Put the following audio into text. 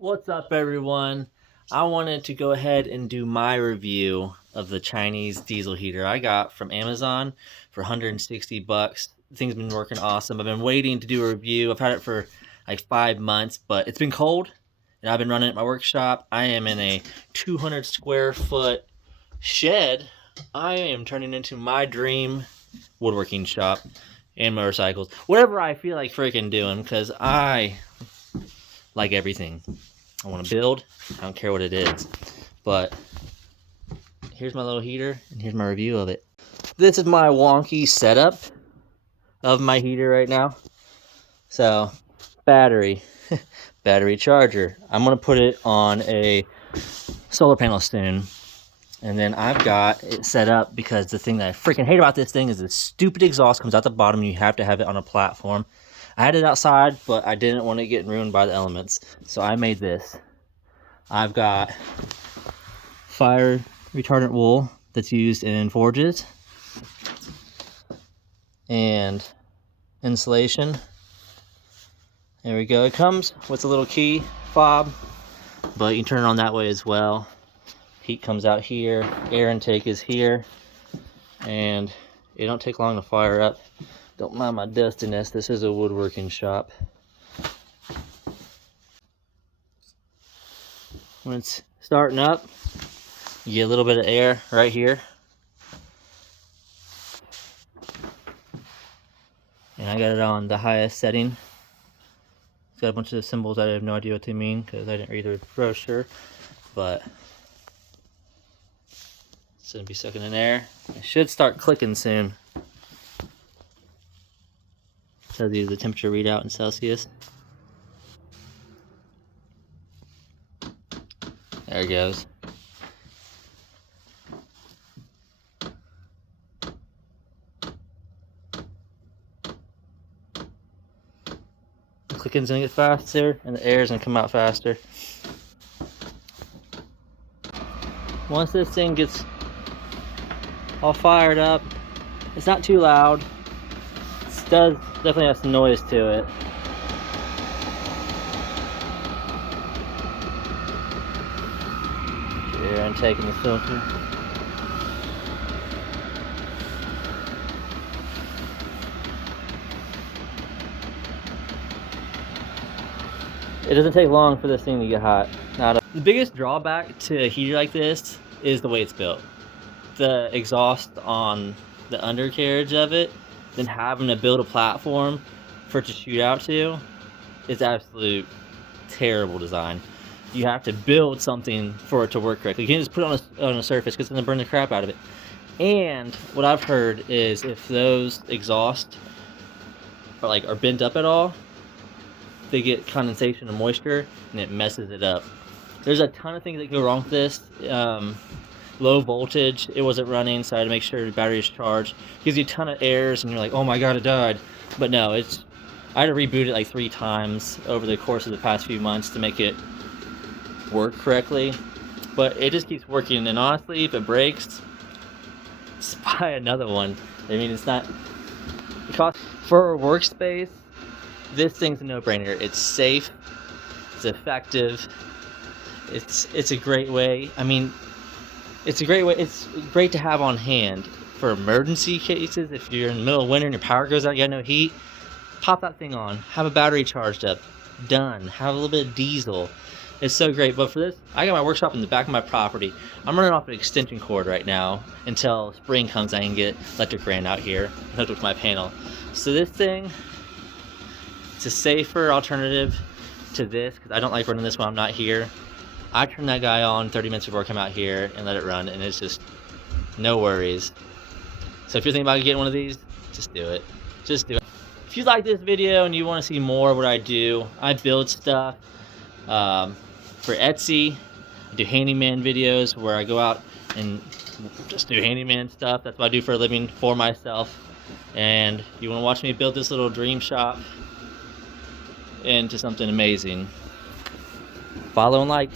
What's up, everyone? I wanted to go ahead and do my review of the Chinese diesel heater I got from Amazon for 160 bucks. The thing's been working awesome. I've been waiting to do a review. I've had it for like 5 months, but it's been cold and I've been running it at my workshop. I am in a 200 square foot shed. I am turning into my dream woodworking shop and motorcycles. Whatever I feel like freaking doing, because I like everything. I want to build. I don't care what it is. But here's my little heater, and here's my review of it. This is my wonky setup of my heater right now. So, battery. Battery charger. I'm going to put it on a solar panel soon. And then I've got it set up because the thing that I freaking hate about this thing is the stupid exhaust comes out the bottom. You have to have it on a platform. I had it outside, but I didn't want it getting ruined by the elements. So I made this. I've got fire retardant wool that's used in forges. And insulation. There we go. It comes with a little key fob, but you can turn it on that way as well. Heat comes out here. Air intake is here. And it don't take long to fire up. Don't mind my dustiness. This is a woodworking shop. When it's starting up, you get a little bit of air right here. And I got it on the highest setting. It's got a bunch of symbols I have no idea what they mean because I didn't read the brochure. But it's going to be sucking in air. It should start clicking soon. Tells you the temperature readout in Celsius. There it goes. The clicking's gonna get faster and the air's gonna come out faster. Once this thing gets all fired up, it's not too loud. It does definitely have some noise to it. Air intake in the filter. It doesn't take long for this thing to get hot. The biggest drawback to a heater like this is the way it's built. The exhaust on the undercarriage of it, then having to build a platform for it to shoot out to is absolute terrible design. You have to build something for it to work correctly. You can't just put it on a surface because it's going to burn the crap out of it. And what I've heard is if those exhausts are bent up at all, they get condensation and moisture and it messes it up. There's a ton of things that go wrong with this. Low voltage, it wasn't running, so I had to make sure the battery is charged. Gives you a ton of errors and you're like, oh my god, it died. But no, I had to reboot it like 3 times over the course of the past few months to make it work correctly. But it just keeps working, and honestly, if it breaks, just buy another one. I mean, it's not, it costs, for a workspace, this thing's a no-brainer. It's safe, it's effective, it's a great way. I mean, it's a great way. It's great to have on hand for emergency cases. If you're in the middle of winter and your power goes out, you got no heat, pop that thing on, have a battery charged up, done. Have a little bit of diesel. It's so great. But for this, I got my workshop in the back of my property. I'm running off an extension cord right now until spring comes. I can get electric ran out here hooked up to my panel. So this thing, it's a safer alternative to this because I don't like running this when I'm not here. I turn that guy on 30 minutes before I come out here and let it run, and it's just no worries. So if you're thinking about getting one of these, just do it. Just do it. If you like this video and you want to see more of what I do, I build stuff for Etsy. I do handyman videos where I go out and just do handyman stuff. That's what I do for a living for myself. And you want to watch me build this little dream shop into something amazing, follow and like.